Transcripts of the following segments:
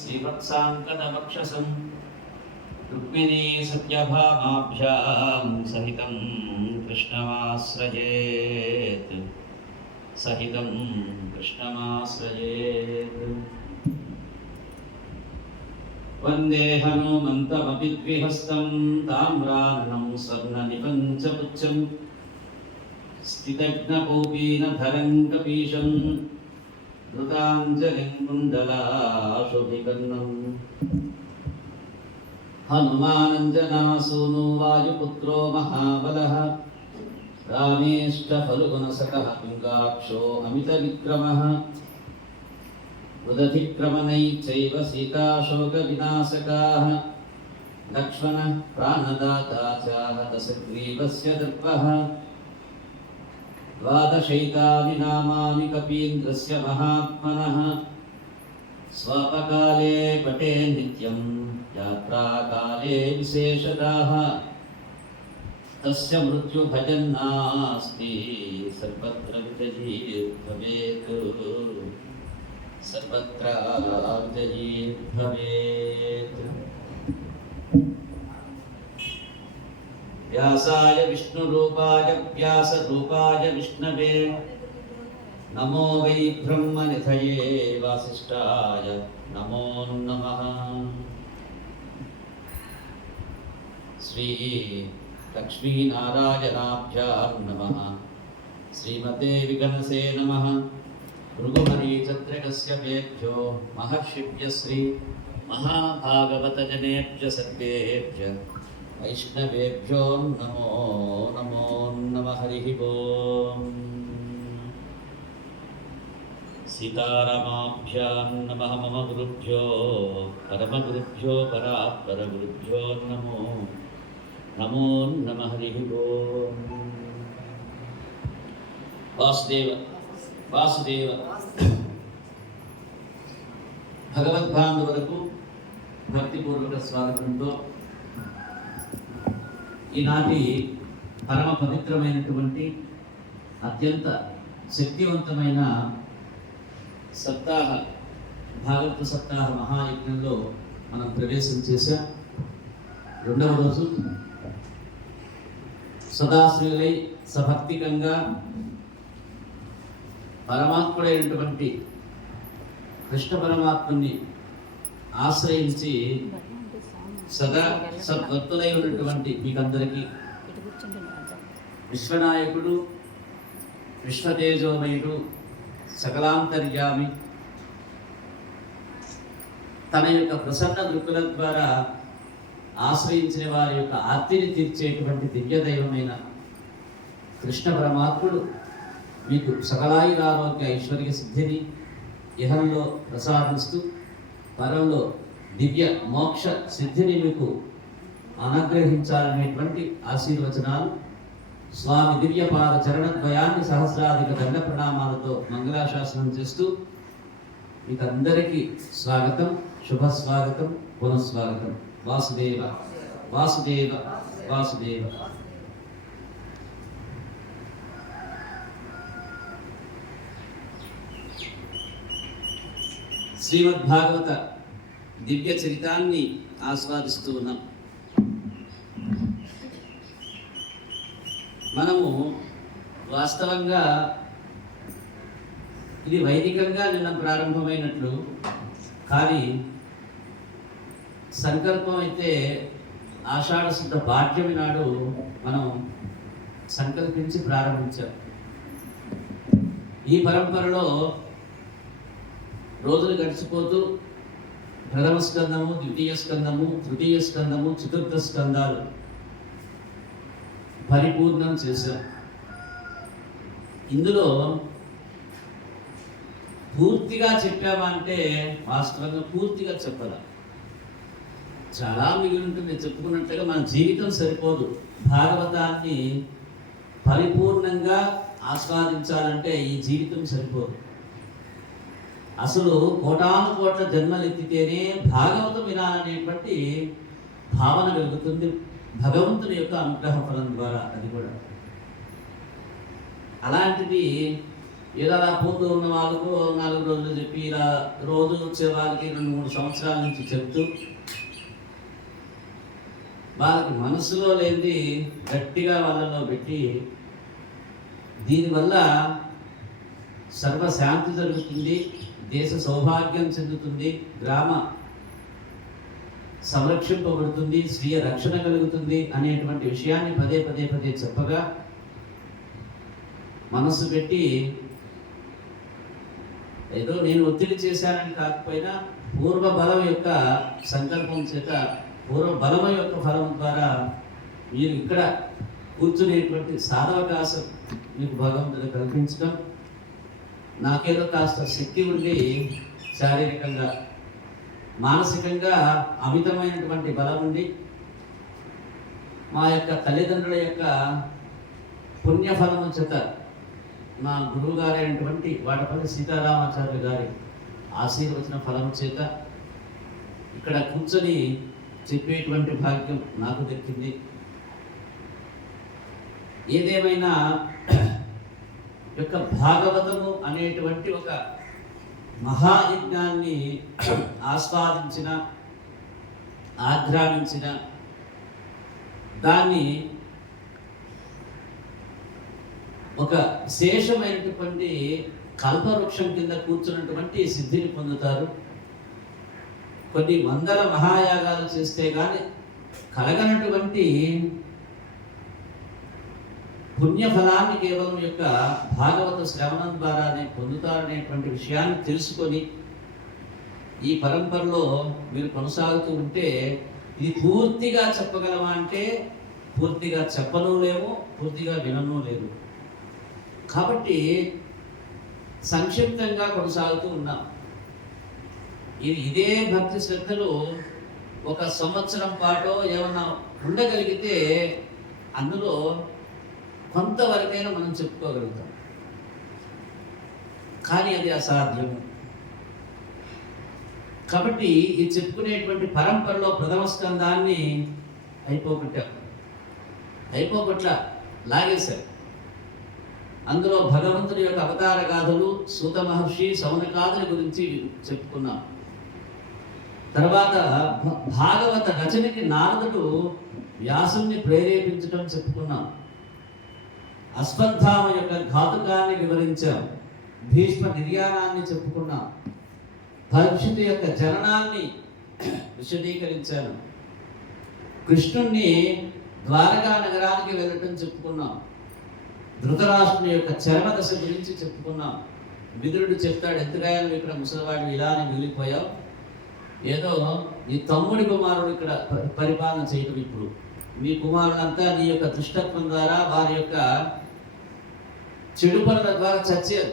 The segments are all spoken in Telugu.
श्रीवत्साङ्कदवक्षसं रुक्मिणी सत्यभामाभ्यां सहितं कृष्णमाश्रयेत् वन्दे हनुमन्तमपि द्विहस्तं ताम्रार्णं स्वर्णनिपञ्चपुच्छं स्थितघ्नकौपीनधरं कपीशं धृताञ्जलिं कुण्डलाशोभिकर्णम् हनुमानञ्जनासूनो वायुपुत्रो महाबलः रामेष्टफलुगुणसखः पिङ्गाक्षो अमितविक्रमः उदधिक्रमणैश्चैव सीताशोकविनाशकाः लक्ष्मणः प्राणदाता च हतसग्रीवस्य दर्पः द्वादशैतानि नामानि कपीन्द्रस्य महात्मनः स्वपकाले पठे नित्यं यात्राकाले विशेषतः तस्य मृत्युभजन्नास्ति सर्वत्र विजयीर्भवेत् सर्वत्र विजयीर्भवेत्। व्यासाय विष्णुरूपाय व्यासरूपाय विष्णवे नमो वै ब्रह्मनिधये वासिष्ठाय नमो नमः। श्री लक्ष्मीनारायणाभ्यां नमः। श्रीमते विगणसे नमः। भृगुमरीचन्द्रकस्यपेभ्यो महर्षिभ्यः श्री महाभागवतजनेभ्यः सर्वेभ्यः वैष्णवेभ्यो नमो नमो नमः। हरिः ओम्। सीतारामाभ्यां नमः। मम गुरुभ्यो परमगुरुभ्यो परात्परगुरुभ्यो नमो नमो नमः। हरिः ओम्। वासुदेव वासुदेव భగవద్బాంధవులకు భక్తిపూర్వక స్వాగతంతో ఈనాటి పరమ పవిత్రమైనటువంటి అత్యంత శక్తివంతమైన సప్తాహ భాగవత సప్తాహ మహాయజ్ఞంలో మనం ప్రవేశం చేశాం. రెండవ రోజు సదాశ్రీలై సభక్తికంగా పరమాత్ముడైనటువంటి కృష్ణ పరమాత్ముని ఆశ్రయించి సదా సద్భక్తులై ఉన్నటువంటి మీకందరికీ విశ్వనాయకుడు విశ్వతేజోమయుడు సకలాంతర్యామి తన యొక్క ప్రసన్న దృక్కుల ద్వారా ఆశ్రయించిన వారి యొక్క ఆర్తిని తీర్చేటువంటి దివ్యదైవమైన కృష్ణ పరమాత్ముడు మీకు సకలాయురారోగ్య ఐశ్వర్య సిద్ధిని ఇహంలో ప్రసాదిస్తూ పరంలో దివ్య మోక్ష సిద్ధిని మీకు అనుగ్రహించాలనేటువంటి ఆశీర్వచనాలు స్వామి దివ్యపాద చరణద్వయాన్ని సహస్రాధిక దండ ప్రణామాలతో మంగళాశాసనం చేస్తూ మీకు అందరికీ స్వాగతం, శుభస్వాగతం, పునఃస్వాగతం. వాసుదేవ వాసుదేవ వాసుదేవ. శ్రీమద్భాగవత దివ్య చరితాన్ని ఆస్వాదిస్తూ ఉన్నాం. మనము వాస్తవంగా ఇది వైదికంగా నిన్న ప్రారంభమైనట్లు, కానీ సంకల్పం అయితే ఆషాఢ శుద్ధ పాఠ్యమి నాడు మనం సంకల్పించి ప్రారంభించాం. ఈ పరంపరలో రోజులు గడిచిపోతూ ప్రథమ స్కందము, ద్వితీయ స్కందము, తృతీయ స్కందము, చతుర్థ స్కందాలు పరిపూర్ణం చేశాం. ఇందులో పూర్తిగా చెప్పామా అంటే వాస్తవంగా పూర్తిగా చెప్పాల, చాలా మిగిలి ఉంటుంది. చెప్పుకున్నట్టుగా మన జీవితం సరిపోదు. భాగవతాన్ని పరిపూర్ణంగా ఆస్వాదించాలంటే ఈ జీవితం సరిపోదు. అసలు కోటాను కోట్ల జన్మలు ఎత్తితేనే భాగవతం వినాలనేటువంటి భావన కలుగుతుంది భగవంతుని యొక్క అనుగ్రహ ఫలం ద్వారా. అది కూడా అలాంటిది ఏదో అలా పోతూ ఉన్న వాళ్ళకు 4 రోజులు చెప్పి ఇలా రోజు వచ్చే వాళ్ళకి 2-3 సంవత్సరాల నుంచి చెప్తూ వాళ్ళకి మనసులో లేనిది గట్టిగా వాళ్ళలో పెట్టి దీనివల్ల సర్వశాంతి జరుగుతుంది, దేశ సౌభాగ్యం చెందుతుంది, గ్రామ సంరక్షింపబడుతుంది, స్వీయ రక్షణ కలుగుతుంది అనేటువంటి విషయాన్ని పదే పదే పదే చెప్పగా మనసు పెట్టి ఏదో నేను ఒత్తిడి చేశానని కాకపోయినా పూర్వ బలం యొక్క సంకల్పం చేత పూర్వ బలం యొక్క ఫలం ద్వారా మీరు ఇక్కడ కూర్చునేటువంటి సాధవకాశం మీకు భగవంతుడు కల్పించడం, నాకేదో కాస్త శక్తి ఉండి శారీరకంగా మానసికంగా అమితమైనటువంటి బలం ఉండి మా యొక్క తల్లిదండ్రుల యొక్క పుణ్యఫలము చేత మా గురువు గారైనటువంటి వాడపల్లి సీతారామాచార్యులు గారి ఆశీర్వచన ఫలం చేత ఇక్కడ కూర్చొని చెప్పేటువంటి భాగ్యం నాకు దక్కింది. ఏదేమైనా యొక్క భాగవతము అనేటువంటి ఒక మహాయజ్ఞాన్ని ఆస్వాదించిన, ఆఘ్రానించిన, దాన్ని ఒక విశేషమైనటువంటి కల్పవృక్షం కింద కూర్చున్నటువంటి సిద్ధిని పొందుతారు. కొన్ని వందల మహాయాగాలు చేస్తే కానీ కలగనటువంటి పుణ్యఫలాన్ని కేవలం యొక్క భాగవత శ్రవణం ద్వారానే పొందుతారనేటువంటి విషయాన్ని తెలుసుకొని ఈ పరంపరలో మీరు కొనసాగుతూ ఉంటే ఇది పూర్తిగా చెప్పగలమా అంటే పూర్తిగా చెప్పను లేము, పూర్తిగా వినను లేదు. కాబట్టి సంక్షిప్తంగా కొనసాగుతూ ఉన్నాం. ఇదే భక్తి శ్రద్ధలు 1 సంవత్సరం పాటు ఏమన్నా ఉండగలిగితే అందులో కొంతవరకైనా మనం చెప్పుకోగలుగుతాం. కానీ అది అసాధ్యము. కాబట్టి ఈ చెప్పుకునేటువంటి పరంపరలో ప్రథమ స్కందాన్ని అయిపోగొట్ల లాగేశారు. అందులో భగవంతుడి యొక్క అవతార గాథలు, సూత మహర్షి, శౌనకాదుల గురించి చెప్పుకున్నాం. తర్వాత భాగవత రచనకి నారదుడు వ్యాసుని ప్రేరేపించడం చెప్పుకున్నాం. అశ్వత్థామ యొక్క ఘాతుకాన్ని వివరించాం. భీష్మ నిర్యాణాన్ని చెప్పుకున్నాం. పరీక్షితు యొక్క జననాన్ని విశదీకరించాను. కృష్ణుణ్ణి ద్వారకా నగరానికి వెళ్ళటం చెప్పుకున్నాం. ధృతరాష్ట్రుని యొక్క చర్మదశ గురించి చెప్పుకున్నాం. విదురుడు చెప్తాడు, ఎందుకయ్యా నువ్వు ఇక్కడ ముసలివాడు ఇలానే మిగిలిపోయావు, ఏదో నీ తమ్ముడి కుమారుడు ఇక్కడ పరిపాలన చేయటం, ఇప్పుడు మీ కుమారులంతా నీ యొక్క దుష్టత్వం ద్వారా వారి యొక్క చెడు పనుల ద్వారా చచ్చారు.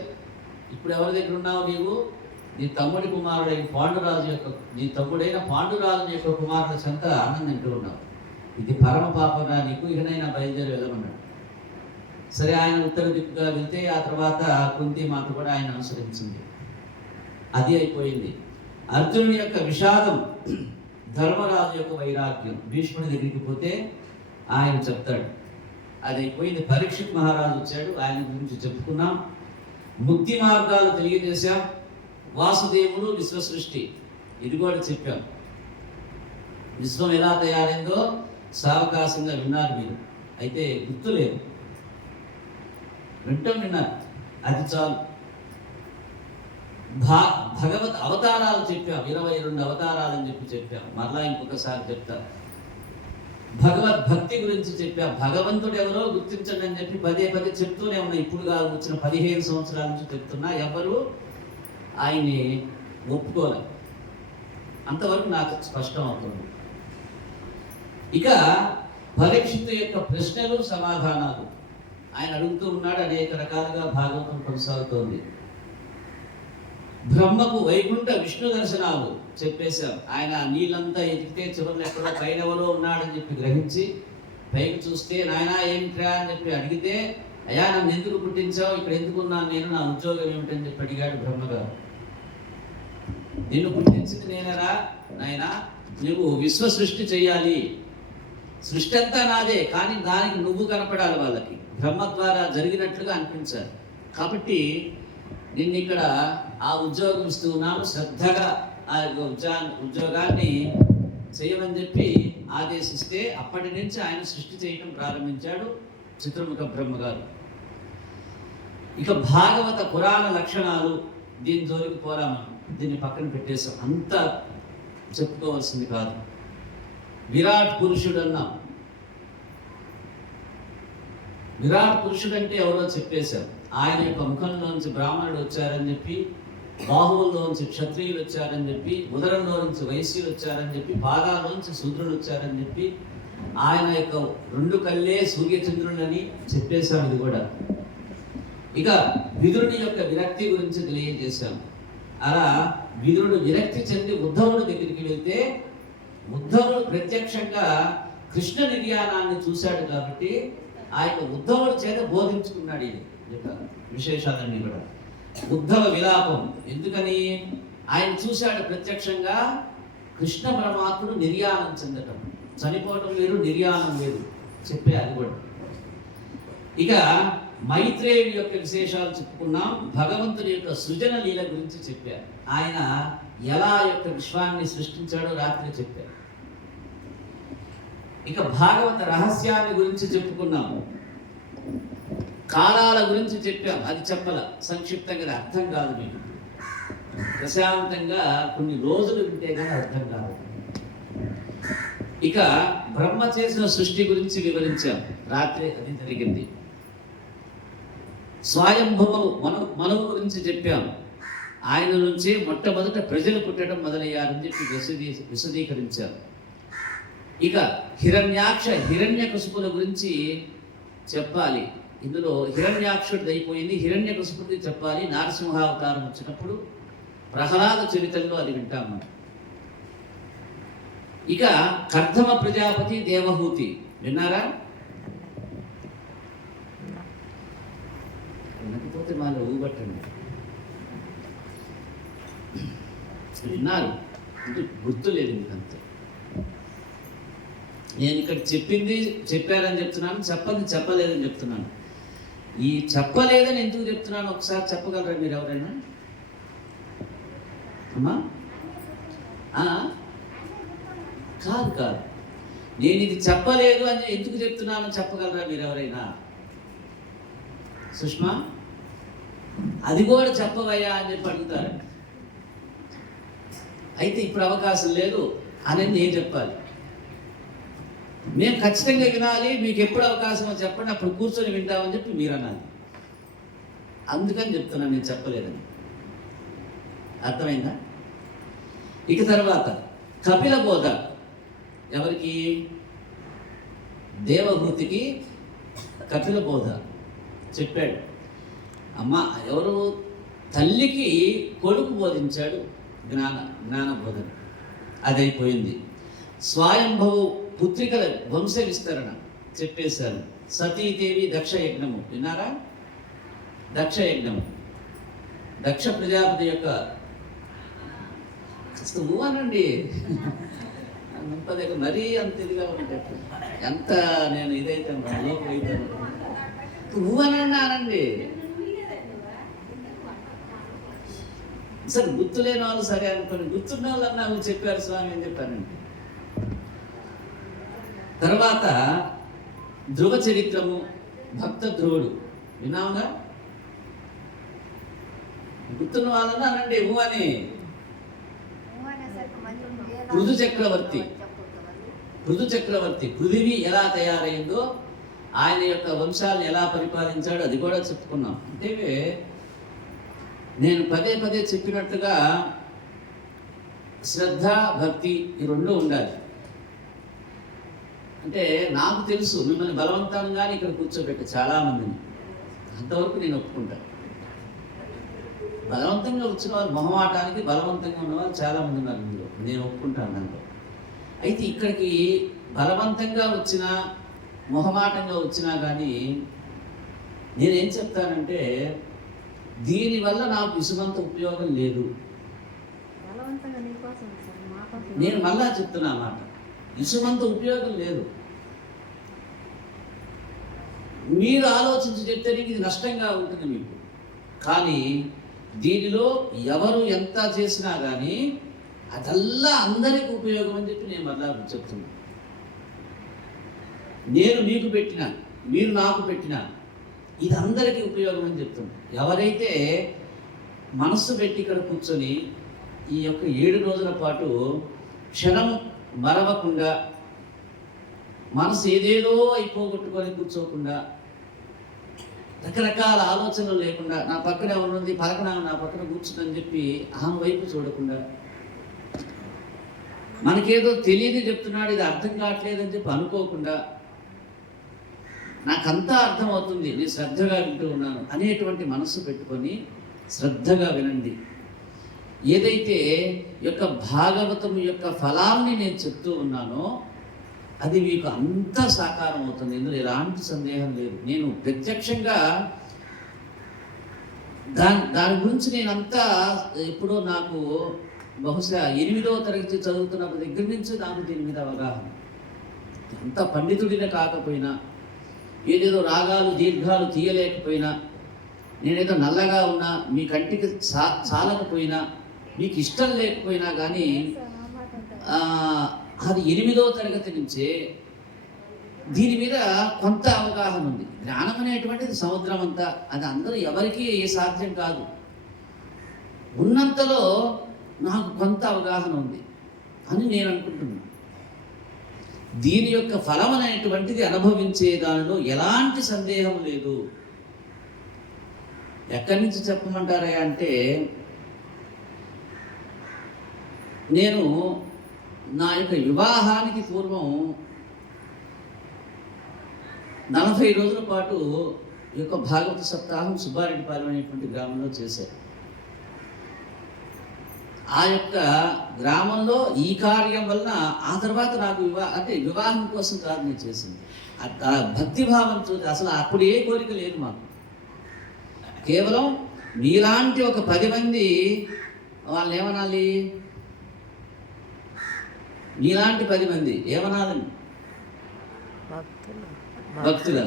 ఇప్పుడు ఎవరి దగ్గర ఉన్నావు నీవు? నీ తమ్ముడి కుమారుడైన పాండురాజు యొక్క నీ తమ్ముడైన పాండురాజు యొక్క కుమారుల చెంత అన్నం తింటూ ఉన్నావు. ఇది పరమ పాపగా నీకు, ఇకనైనా బయలుదేరి వెళ్ళమన్నాడు. సరే, ఆయన ఉత్తర దిక్కుగా వెళ్తే ఆ తర్వాత కుంతి మాత కూడా ఆయన అనుసరించింది. అది అయిపోయింది. అర్జునుడి యొక్క విషాదం, ధర్మరాజు యొక్క వైరాగ్యం, భీష్ముడి దగ్గరికి పోతే ఆయన చెప్తాడు. అది అయిపోయింది. పరీక్షిత్ మహారాజు వచ్చాడు, ఆయన గురించి చెప్పుకున్నాం. ముక్తి మార్గాలు తెలియజేశాం. వాసుదేవుడు విశ్వ సృష్టి, ఇది కూడా చెప్పాం. విశ్వం ఎలా తయారైందో సావకాశంగా విన్నారు మీరు, అయితే గుర్తులేదు, విన్నారు, అది చాలు. భగవత్ అవతారాలు చెప్పాం, 22 అవతారాలని చెప్పాం. మరలా ఇంకొకసారి చెప్తా. భగవద్భక్తి గురించి చెప్పా. భగవంతుడు ఎవరో గుర్తించండి అని చెప్పి పదే పదే చెప్తూనే ఉన్నా. ఇప్పుడు కాదు, వచ్చిన 15 సంవత్సరాల నుంచి చెప్తున్నా. ఎవరు ఆయన్ని ఒప్పుకోలే. అంతవరకు నాకు స్పష్టం అవుతుంది. ఇక పరీక్షితు యొక్క ప్రశ్నలు, సమాధానాలు ఆయన అడుగుతూ ఉన్నాడు. అనేక రకాలుగా భాగవతం కొనసాగుతోంది. బ్రహ్మకు వైకుంఠ విష్ణు దర్శనాలు చెప్పేశాం. ఆయన నీళ్ళంతా ఎదిగితే చివరిలో ఎక్కడో పైనెవరో ఉన్నాడని చెప్పి గ్రహించి పైకి చూస్తే, నాయన ఏమిట్రా అని చెప్పి అడిగితే, అయ్యా నన్ను ఎందుకు పుట్టించావు, ఇక్కడ ఎందుకున్నాను నేను, నా ఉద్యోగం ఏమిటని చెప్పి అడిగాడు బ్రహ్మగారు. నిన్ను పుట్టించింది నేనరా నాయన, నువ్వు విశ్వ సృష్టి చెయ్యాలి, సృష్టి అంతా నాదే, కానీ దానికి నువ్వు కనపడాలి, వాళ్ళకి బ్రహ్మ ద్వారా జరిగినట్లుగా అనిపించాలి. కాబట్టి నిన్ను ఇక్కడ ఆ ఉద్యోగం ఇస్తూ ఉన్నాను, శ్రద్ధగా ఆ ఉద్యోగాన్ని చేయమని చెప్పి ఆదేశిస్తే అప్పటి నుంచి ఆయన సృష్టి చేయడం ప్రారంభించాడు చిత్రముఖ బ్రహ్మగారు. ఇక భాగవత పురాణ లక్షణాలు, దీని జోలికి పోరా, మనం దీన్ని పక్కన పెట్టేసాం, అంత చెప్పుకోవాల్సింది కాదు. విరాట్ పురుషుడు అన్నాం. విరాట్ పురుషుడు అంటే ఎవరో చెప్పేశారు. ఆయన యొక్క ముఖంలోంచి బ్రాహ్మణుడు వచ్చారని చెప్పి, బాహువుల్లోంచి క్షత్రియులు వచ్చారని చెప్పి, ఉదరంలో నుంచి వైశ్యులు వచ్చారని చెప్పి, పాదాల్లోంచి శూద్రులు వచ్చారని చెప్పి, ఆయన యొక్క 2 కళ్ళే సూర్యచంద్రులని చెప్పేశాం. ఇది కూడా ఇక విదురుని యొక్క విరక్తి గురించి తెలియజేశాం. అలా విదురుడు విరక్తి చెంది ఉద్ధవుడి దగ్గరికి వెళ్తే ఉద్ధవుడు ప్రత్యక్షంగా కృష్ణ నిర్యాణాన్ని చూశాడు కాబట్టి ఆ యొక్క ఉద్ధవుడి చేత బోధించుకున్నాడు. ఇది విశేషాలన్నీ కూడా. ఉద్ధవ విలాపం ఎందుకని? ఆయన చూశాడు ప్రత్యక్షంగా కృష్ణ పరమాత్ముడు నిర్యాణం చెందటం. చనిపోవటం వేరు, నిర్యాణం వేరు చెప్పే అది కూడా. ఇక మైత్రేయుడి యొక్క విశేషాలు చెప్పుకున్నాం. భగవంతుడి యొక్క సృజన లీల గురించి చెప్పారు. ఆయన ఎలా యొక్క విశ్వాన్ని సృష్టించాడో రాత్రి చెప్పారు. ఇక భాగవత రహస్యాన్ని గురించి చెప్పుకున్నాము. కాలాల గురించి చెప్పాం, అది చెప్పల, సంక్షిప్తంగా అర్థం కాదు. మీకు ప్రశాంతంగా కొన్ని రోజులు వింటే కానీ అర్థం కాదు. ఇక బ్రహ్మ చేసిన సృష్టి గురించి వివరించాం రాత్రి, అది జరిగింది. స్వయంభువు మనువు గురించి చెప్పాం. ఆయన నుంచి మొట్టమొదట ప్రజలు పుట్టడం మొదలయ్యారని చెప్పి విశదీకరించారు. ఇక హిరణ్యకశిపుల గురించి చెప్పాలి. ఇందులో హిరణ్యాక్షుడిది అయిపోయింది, హిరణ్యకశిపుడిది చెప్పాలి. నారసింహావతారం వచ్చినప్పుడు ప్రహ్లాద చరిత్రలో అది వింటాం మనం. ఇక కర్ధమ ప్రజాపతి దేవహూతి విన్నారా? వినకపోతే మాలో ఊబట్టండి. విన్నారు అంటే గుర్తులేదు ఇంకంతే. నేను ఇక్కడ చెప్పింది చెప్పారని చెప్తున్నాను, చెప్పంది చెప్పలేదని చెప్తున్నాను. ఈ చెప్పలేదని ఎందుకు చెప్తున్నాను ఒకసారి చెప్పగలరా మీరు ఎవరైనా? అమ్మా కాదు కాదు, నేను ఇది చెప్పలేదు అని ఎందుకు చెప్తున్నాను చెప్పగలరా మీరు ఎవరైనా? సుష్మా, అది కూడా చెప్పవయ్యా అని చెప్పి అడుగుతారు. అయితే ఇప్పుడు అవకాశం లేదు అనేది నేను చెప్పాలి. మేము ఖచ్చితంగా వినాలి, మీకు ఎప్పుడు అవకాశమో చెప్పండి, అప్పుడు కూర్చొని వింటామని చెప్పి మీరు అనాలి. అందుకని చెప్తున్నాను నేను చెప్పలేదని. అర్థమైందా? ఇక తర్వాత కపిల బోధ ఎవరికి? దేవహూతికి కపిల బోధ చెప్పాడు. అమ్మ ఎవరు? తల్లికి కొడుకు బోధించాడు జ్ఞాన బోధన. అది అయిపోయింది. స్వయంభవు పుత్రికల వంశ విస్తరణ చెప్పేశారు. సతీదేవి దక్ష యజ్ఞము విన్నారా? దక్ష యజ్ఞము, దక్ష ప్రజాపతి యొక్క అనండి దగ్గర మరీ అంత ఇదిగా ఉంటాయి. ఎంత నేను ఇదైతే లోపైతే అనండి. సరే గుర్తులేని వాళ్ళు సరే అనుకోండి, గుర్తున్న వాళ్ళన్నా చెప్పారు స్వామి అని చెప్పానండి. తర్వాత ధ్రువ చరిత్రము, భక్త ధ్రువుడు విన్నావుగా? గుర్తున్న వాళ్ళన్నా అనండి అని. పృథు చక్రవర్తి పృథివీ ఎలా తయారైందో, ఆయన యొక్క వంశాలను ఎలా పరిపాలించాడో అది కూడా చెప్పుకున్నాం. అంటే నేను పదే పదే చెప్పినట్టుగా శ్రద్ధ భక్తి ఈ రెండు ఉండాలి. అంటే నాకు తెలుసు మిమ్మల్ని బలవంతంగానే ఇక్కడ కూర్చోబెట్టి చాలామందిని, అంతవరకు నేను ఒప్పుకుంటాను. బలవంతంగా వచ్చిన వాళ్ళు, మొహమాటానికి బలవంతంగా ఉన్నవాళ్ళు చాలామంది ఉన్నారు ఇందులో, నేను ఒప్పుకుంటాను దాంట్లో. అయితే ఇక్కడికి బలవంతంగా వచ్చినా మొహమాటంగా వచ్చినా కానీ నేనేం చెప్తానంటే, దీనివల్ల నాకు ఇసుమంత ఉపయోగం లేదు. నేను మళ్ళా చెప్తున్నా మాట, ఇసుమంత ఉపయోగం లేదు. మీరు ఆలోచించి చెప్తే ఇది నష్టంగా ఉంటుంది మీకు. కానీ దీనిలో ఎవరు ఎంత చేసినా కానీ అదల్లా అందరికి ఉపయోగం అని చెప్పి నేను మళ్ళా చెప్తున్నాను. నేను మీకు పెట్టిన, మీరు నాకు పెట్టిన, ఇది అందరికీ ఉపయోగం అని చెప్తున్నాను. ఎవరైతే మనస్సు పెట్టి ఇక్కడ కూర్చొని ఈ యొక్క 7 రోజుల పాటు క్షణం మరవకుండా, మనసు ఏదేదో అయిపోగొట్టుకొని కూర్చోకుండా, రకరకాల ఆలోచనలు లేకుండా, నా పక్కన ఎవరుంది పలకన నా పక్కన కూర్చుందని చెప్పి ఆమె వైపు చూడకుండా, మనకేదో తెలియని చెప్తున్నాడు ఇది అర్థం కావట్లేదని చెప్పి అనుకోకుండా, నాకంతా అర్థమవుతుంది నేను శ్రద్ధగా వింటూ ఉన్నాను అనేటువంటి మనస్సు పెట్టుకొని శ్రద్ధగా వినండి. ఏదైతే యొక్క భాగవతం యొక్క ఫలాల్ని నేను చెప్తూ ఉన్నానో అది మీకు అంతా సాకారం అవుతుంది. ఇందులో ఎలాంటి సందేహం లేదు. నేను ప్రత్యక్షంగా దాని గురించి నేనంతా ఎప్పుడో నాకు బహుశా 8వ తరగతి చదువుతున్నప్పుడు దగ్గర నుంచి నాకు దీని మీద అవగాహన. అంత పండితుడినే కాకపోయినా, ఏదేదో రాగాలు దీర్ఘాలు తీయలేకపోయినా, నేనేదో నల్లగా ఉన్నా, మీ కంటికి చాలకపోయినా, మీకు ఇష్టం లేకపోయినా కానీ అది 8వ తరగతి నుంచే దీని మీద కొంత అవగాహన ఉంది. జ్ఞానం అనేటువంటిది సముద్రం అంతా, అది అందరూ ఎవరికీ సాధ్యం కాదు. ఉన్నంతలో నాకు కొంత అవగాహన ఉంది అని నేను అనుకుంటున్నాను. దీని యొక్క ఫలం అనేటువంటిది అనుభవించే దానిలో ఎలాంటి సందేహం లేదు. ఎక్కడి నుంచి చెప్పమంటారా అంటే, నేను నా యొక్క వివాహానికి పూర్వం 40 రోజుల పాటు ఈ యొక్క భాగవత సప్తాహం సుబ్బారెడ్డిపాలెం అనేటువంటి గ్రామంలో చేశారు. ఆ యొక్క గ్రామంలో ఈ కార్యం వలన ఆ తర్వాత నాకు వివాహం కోసం కాదు నేను చేసింది. ఆ భక్తిభావం చూసి అసలు అప్పుడు ఏ కోరిక లేదు మాకు. కేవలం మీలాంటి ఒక 10 మంది, వాళ్ళని ఏమనాలి, మీలాంటి 10 మంది ఏమనాలని, భక్తులు.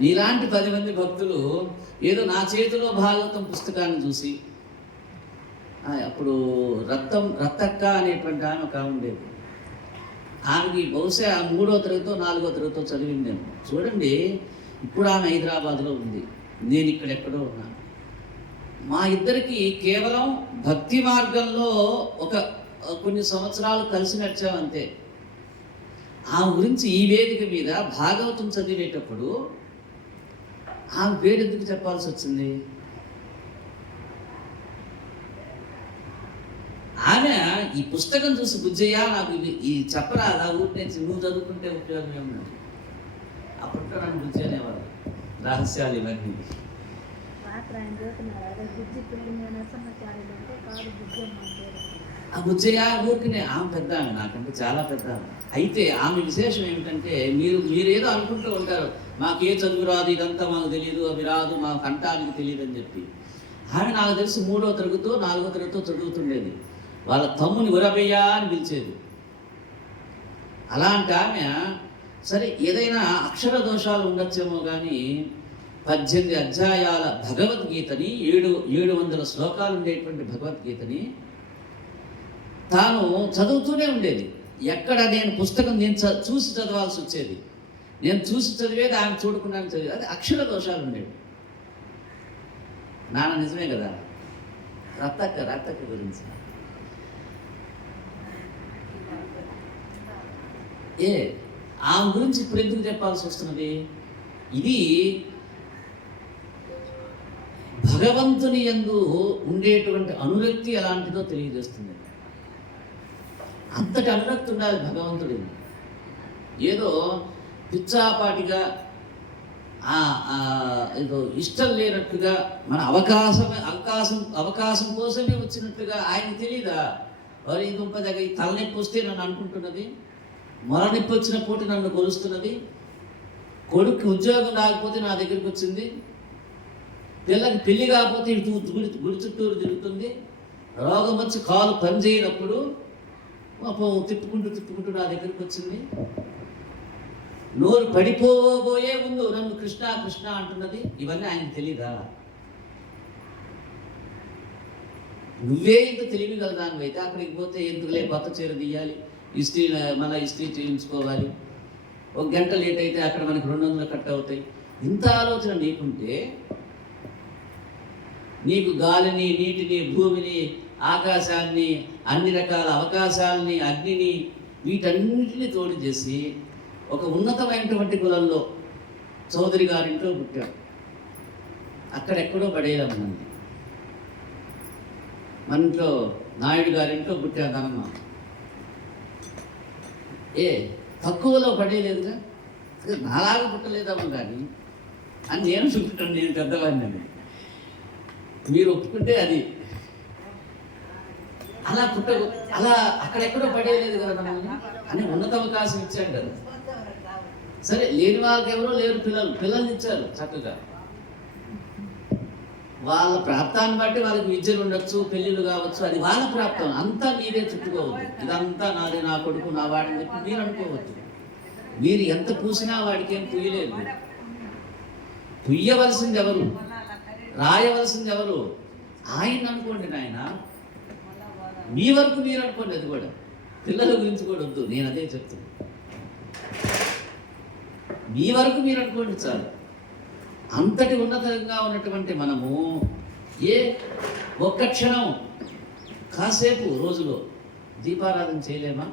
మీలాంటి 10 మంది భక్తులు ఏదో నా చేతిలో భాగవతం పుస్తకాన్ని చూసి, అప్పుడు రత్తక్క అనేటువంటి ఆమె ఒక ఉండేది. ఆమెకి బహుశా 3వ తరగతో 4వ తరగతో చదివిందేమో. చూడండి, ఇప్పుడు ఆమె హైదరాబాద్లో ఉంది, నేను ఇక్కడెక్కడో ఉన్నాను. మా ఇద్దరికి కేవలం భక్తి మార్గంలో కొన్ని సంవత్సరాలు కలిసి నడిచామంతే. ఆమె గురించి ఈ వేదిక మీద భాగవతం చదివేటప్పుడు ఆమె పేరు ఎందుకు చెప్పాల్సి వచ్చింది? ఆమె ఈ పుస్తకం చూసి, బుజ్జయ్య నాకు ఈ చెప్పరాదా, ఊరికే నువ్వు చదువుకుంటే ఉపయోగం ఏమన్నా. అప్పట్లో నన్ను బుజ్జి అనేవారు. రహస్యాలు ఇవన్నీ. ఆ బుజ్జయ్య ఊరికినే, ఆమె పెద్ద ఆమె, నాకంటే చాలా పెద్ద ఆమె. అయితే ఆమె విశేషం ఏమిటంటే, మీరేదో అనుకుంటూ ఉంటారు, మాకే చదువు రాదు, ఇదంతా మాకు తెలియదు, అవి రాదు, మా కంటానికి తెలియదు అని చెప్పి. ఆమె నాకు తెలిసి 3వ తరగతో 4వ తరగతో చదువుతుండేది. వాళ్ళ తమ్ముని ఉరబయ్య అని పిలిచేది. అలాంటి ఆమె సరే ఏదైనా అక్షర దోషాలు ఉండొచ్చేమో కానీ 18 అధ్యాయాల భగవద్గీతని, 700 శ్లోకాలు ఉండేటువంటి భగవద్గీతని తాను చదువుతూనే ఉండేది. ఎక్కడ నేను పుస్తకం చూసి చదవాల్సి వచ్చేది, నేను చూసి చదివేది, ఆమె చూడకుండా చదివేది. అది అక్షర దోషాలు ఉండేవి. నాన్న నిజమే కదా. రత్తక్క గురించి ఆమె గురించి ఇప్పుడు ఎందుకు చెప్పాల్సి వస్తున్నది? ఇది భగవంతుని యందు ఉండేటువంటి అనురక్తి ఎలాంటిదో తెలియజేస్తుంది. అంతటి అనురక్తి ఉండాలి భగవంతుడి. ఏదో పిచ్చాపాటిగా ఏదో ఇష్టం లేనట్టుగా, మన అవకాశం కోసమే వచ్చినట్టుగా ఆయనకు తెలీదా? వారి దుంపదగ ఈ తలనొప్పి వస్తే నన్ను అనుకుంటున్నది, మొరనొప్పి వచ్చిన పూట నన్ను కొలుస్తున్నది, కొడుకు ఉద్యోగం రాకపోతే నా దగ్గరికి వచ్చింది, పిల్లకి పెళ్లి కాకపోతే గుడి చుట్టూరు తిరుగుతుంది, రోగం వచ్చి కాలు పనిచేయనప్పుడు తిప్పుకుంటూ నా దగ్గరికి వచ్చింది, నోరు పడిపోబోయే ముందు నన్ను కృష్ణ కృష్ణ అంటున్నది. ఇవన్నీ ఆయనకు తెలీదా? నువ్వే ఇంత తెలివిగలదానివి అయితే అక్కడికి పోతే ఎందుకులే కొత్త చీర తీయాలి, ఇస్త్రీ మళ్ళీ ఇస్త్రీ చేయించుకోవాలి, ఒక గంట లేట్ అయితే అక్కడ మనకి 200 కట్ అవుతాయి. ఇంత ఆలోచన నీకుంటే నీకు గాలిని, నీటిని, భూమిని, ఆకాశాన్ని, అన్ని రకాల అవకాశాలని, అగ్నిని, వీటన్నిటిని తోడు చేసి ఒక ఉన్నతమైనటువంటి కులంలో చౌదరి గారింట్లో పుట్టాడు. అక్కడెక్కడో పడేయాలన్నది. మన ఇంట్లో నాయుడు గారింట్లో పుట్టాదనమ్మ, తక్కువలో పడేయలేదుగా, నాలాగా పుట్టలేదమ్మ కానీ అని నేను చూపుతాను. నేను పెద్దవాడిని, మీరు ఒప్పుకుంటే అది అలా అలా అక్కడెక్కడో పడేయలేదు కదా మనల్ని అని ఉన్నత అవకాశం ఇచ్చాడు కదా. సరే, లేని వాళ్ళకి ఎవరో లేరు, పిల్లల్ని ఇచ్చారు చక్కగా. వాళ్ళ ప్రాప్తాన్ని బట్టి వాళ్ళకి విద్యలు ఉండొచ్చు, పెళ్ళిళ్ళు కావచ్చు, అది వాళ్ళ ప్రాప్తం. అంతా మీరే చుట్టుకోవద్దు, ఇదంతా నాది, నా కొడుకు, నా వాడిని చెప్పి మీరు అనుకోవద్దు. మీరు ఎంత పూసినా వాడికి ఏం పుయ్యలేదు. పుయ్యవలసింది ఎవరు, రాయవలసింది ఎవరు? ఆయన అనుకోండి నాయన. మీ వరకు మీరు అనుకోండి. అది కూడా పిల్లల గురించి కూడా వద్దు, నేను అదే చెప్తాను. మీ వరకు మీరు అనుకోండి చాలు. అంతటి ఉన్నతంగా ఉన్నటువంటి మనము ఒక్క క్షణం కాసేపు రోజులో దీపారాధన చేయలేమా?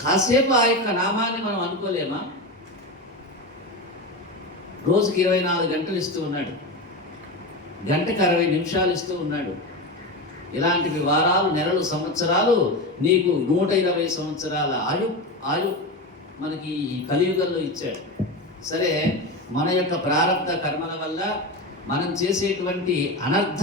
కాసేపు ఆ యొక్క నామాన్ని మనం అనుకోలేమా? రోజుకి 24 గంటలు ఇస్తూ ఉన్నాడు, గంటకు 60 నిమిషాలు ఇస్తూ ఉన్నాడు. ఇలాంటివి వారాలు, నెలలు, సంవత్సరాలు, నీకు 120 సంవత్సరాల ఆయు మనకి ఈ కలియుగంలో ఇచ్చాడు. సరే, మన యొక్క ప్రారంభ కర్మల వల్ల మనం చేసేటువంటి అనర్థ